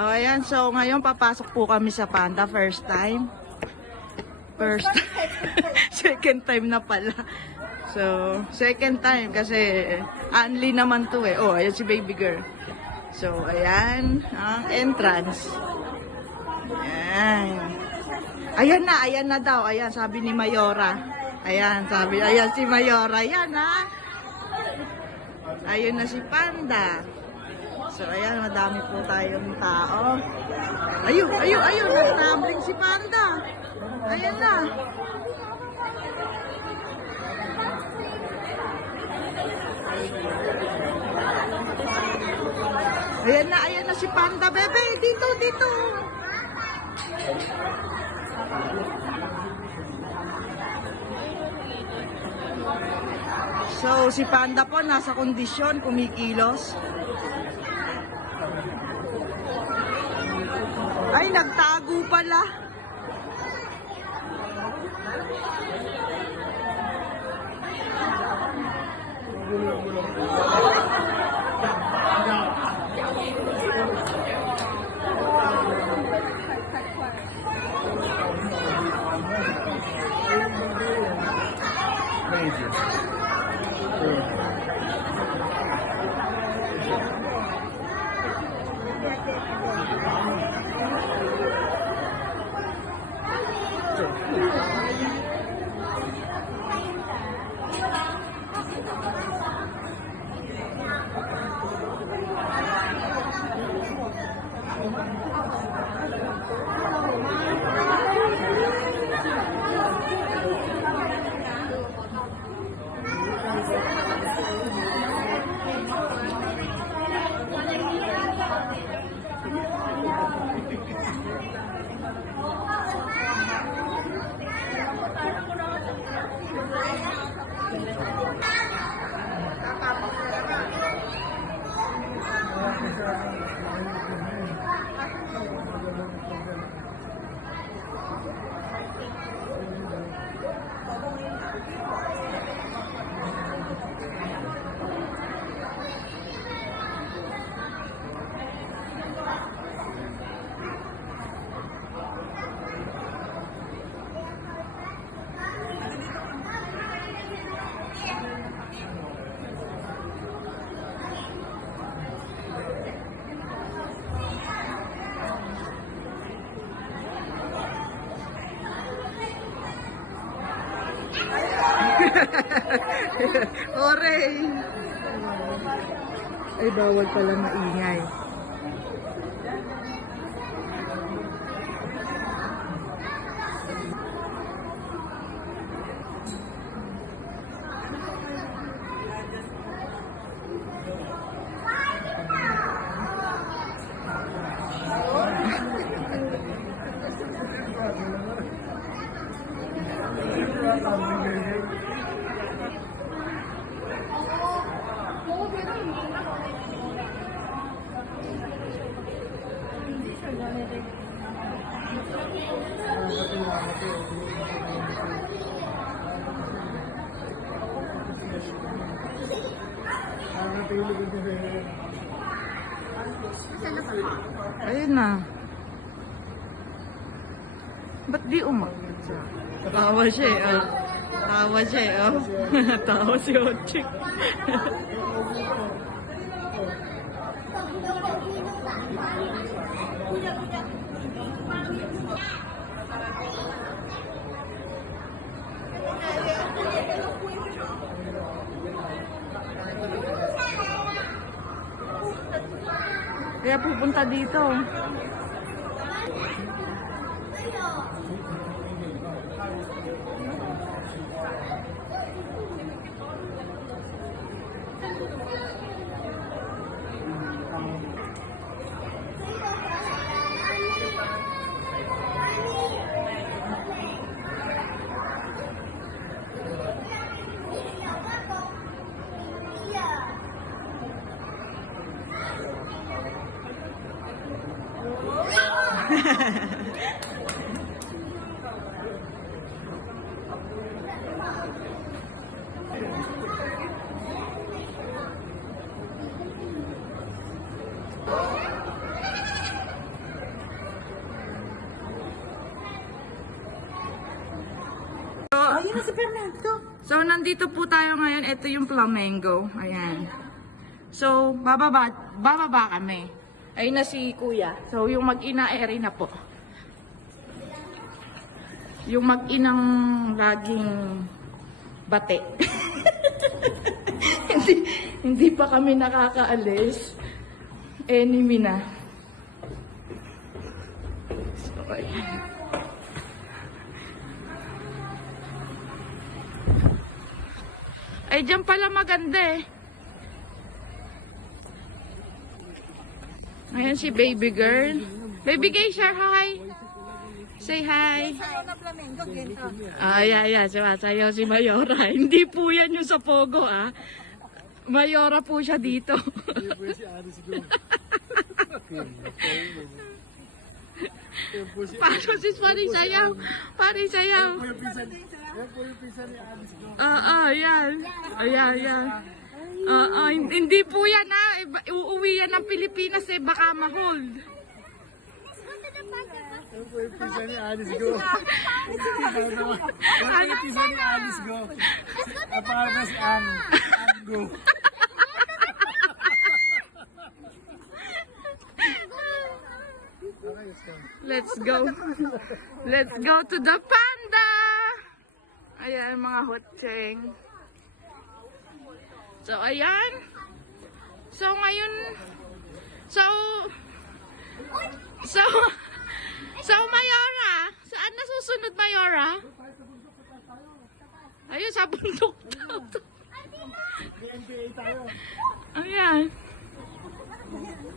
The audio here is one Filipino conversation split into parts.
Oh, ayan. So, ngayon papasok po kami sa Panda. First time. First second time na pala. So, second time kasi only naman to eh. Oh, ayan si baby girl. So, ayan ang entrance. Ayan. Ayan na daw. Ayan, sabi ni Mayora. Ayan si Mayora. Ayan ha. Ayun na si Panda. So, ayan, madami po tayong tao. Ayun, nagtumbling si Panda. Ayan na. Ayan na si Panda, bebe. Dito. So, si Panda po nasa kondisyon, kumikilos. Ay, nagtago pala. Oray. Ay, bawal pala maingay. Ayun na. Ba't di umakyat siya? Tawa siya eh. Oh. Tawa siya eh. Oh. Tawa si Ochik. Kaya pupunta dito. So, nandito po tayo ngayon. Ito yung Flamengo. Ayan. So, bababa kami. Ayun na si Kuya. So, yung mag-ina eri na po. Yung mag-inang laging bate. hindi pa kami nakakaalis. Enemy na. So, ayan. Ay, dyan pala maganda eh. Ayan si baby girl. Baby gay, share hi. Say hi. Yeah. Sumasayaw si Mayora. Hindi po yan yung sa Pogo, ah. Mayora po siya dito. Paano sis parisayaw? Parisayaw. Yan. Ayan. Hindi po yan, ha. Uuwi yan ng Pilipinas, eh. Baka ma-hold. Yan po yung pisa ni Alice Go. Yan po yung pisa ni Alice Go. Aparna si Anne Go. Let's go. Let's go to the panda. Ayan mga hotseng. So ayan. So ngayon So Mayora, saan na susunod Mayora? Ayun sa bundok daw. NBA tayo. Ayan.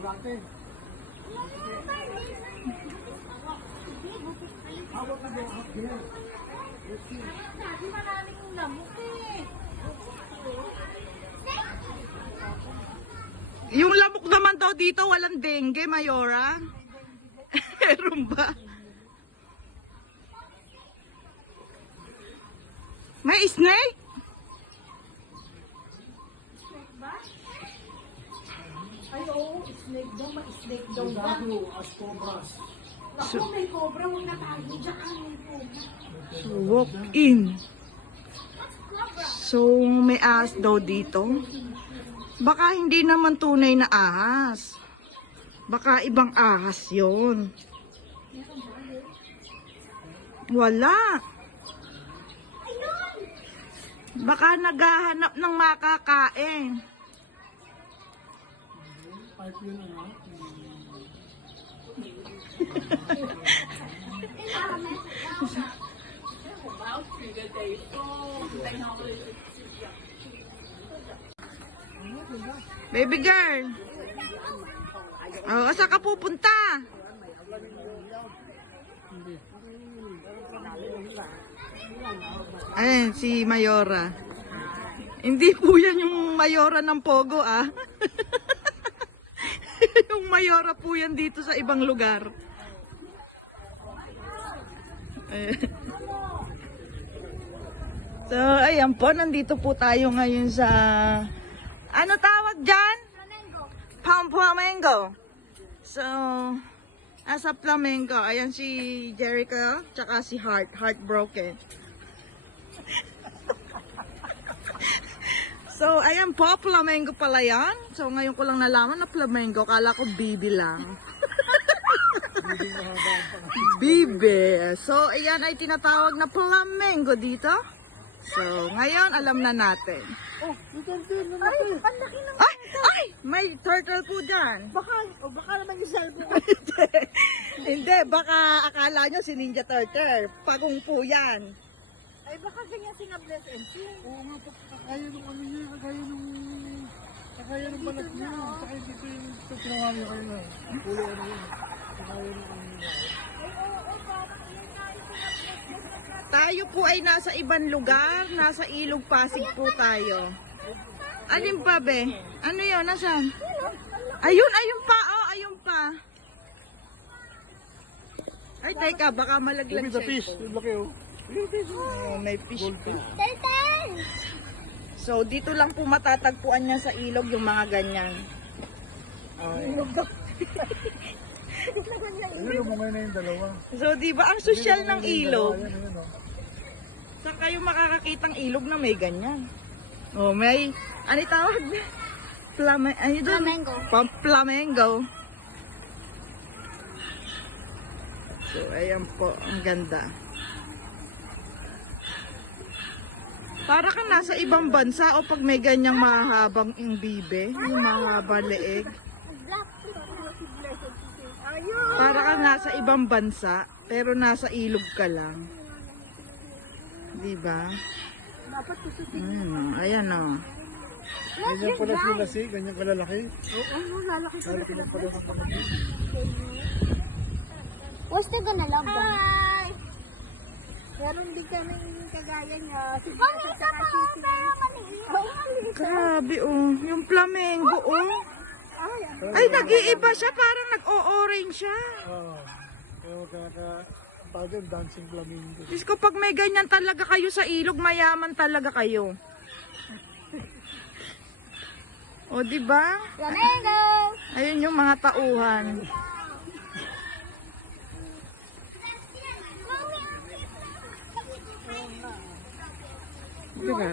Bulate. Yung lamok naman daw dito, walang dengue, Mayora. Meron ba? May snake? Ay, oo, snake daw, ma-snake daw ba? Gago, as cobras. Naku, may cobra, huwag na tayo dyan. So, walk in. So, may ahas daw dito. Baka hindi naman tunay na ahas. Baka ibang ahas yon. Wala. Baka naghahanap ng makakain. Pipe yun, ano? Baby girl. Oh, asa ka pupunta? Ayan, si Mayora. Hindi po yan yung Mayora ng Pogo, ah. Yung Mayora po yan dito sa ibang lugar. So, ayan po, nandito po tayo ngayon sa... Ano tawag dyan? Flamengo. So, asa Flamengo. Ayan si Jericho, tsaka si Heartbroken. So, ayan po, Flamengo pala yan. So, ngayon ko lang nalaman na Flamengo. Kala ko bibi lang. Bibi. So, ayan ay tinatawag na Flamengo dito. So, ngayon alam na natin. Oh, you can do it. Ay, ang laki ng... Ay! May turtle po dyan. Baka naman yung cellphone. Hindi, baka akala nyo si Ninja Turtle. Pagong po yan. Ay, baka ganyan sinabless and see. Oo nga, kagaya nung ano niya, kagaya nung balat niya. Saka dito yung tinawa niya kayo na. Pulo ano yun. Kagaya nung ano niya. Ay, oo, parang yun nga yung sinabless. Tayo po ay nasa ibang lugar. Nasa Ilog Pasig po tayo. Alin pa, be? Ano yun? Nasaan? Ayun, ayun pa. Oh, ayun pa. Ay, teka, baka malaglag Look at the fish. cellphone. Yung laki oh. Oh, may fish po. Turtle! So, dito lang po matatagpuan niya sa ilog yung mga ganyan. Ano yung mga na yung dalawa? So, di ba ang sosyal ng ilog? Ayan, ayan, oh. Saan kayo makakakitang ilog na may ganyan? Oh, may, ano tawag? Ano doon? Flamengo. Flamengo. So, ayan po. Ang ganda. Para kang nasa ibang bansa o pag may ganyang mahabang bibe, yung mahaba leeg. Para kang nasa ibang bansa, pero nasa ilog ka lang. Diba? Ayan o. Ganyan pala sila ganyan kalalaki. Oo, lalaki pa Lalaki lang pala ng panahon. What's the gonna love them? Hi! Meron din kami kagaya niya. Mami, isa pa ako, pero maliit. Oo, maliit. Grabe oh. Yung flamengo oh. Ay, nag-iiba siya. Parang nag-o-orange siya. Oo. Kaya tawag yun, dancing flamingo. Diyos ko, pag may ganyan talaga kayo sa ilog, mayaman talaga kayo. O, diba? Flamengo! Ayun yung mga tauhan. Diba?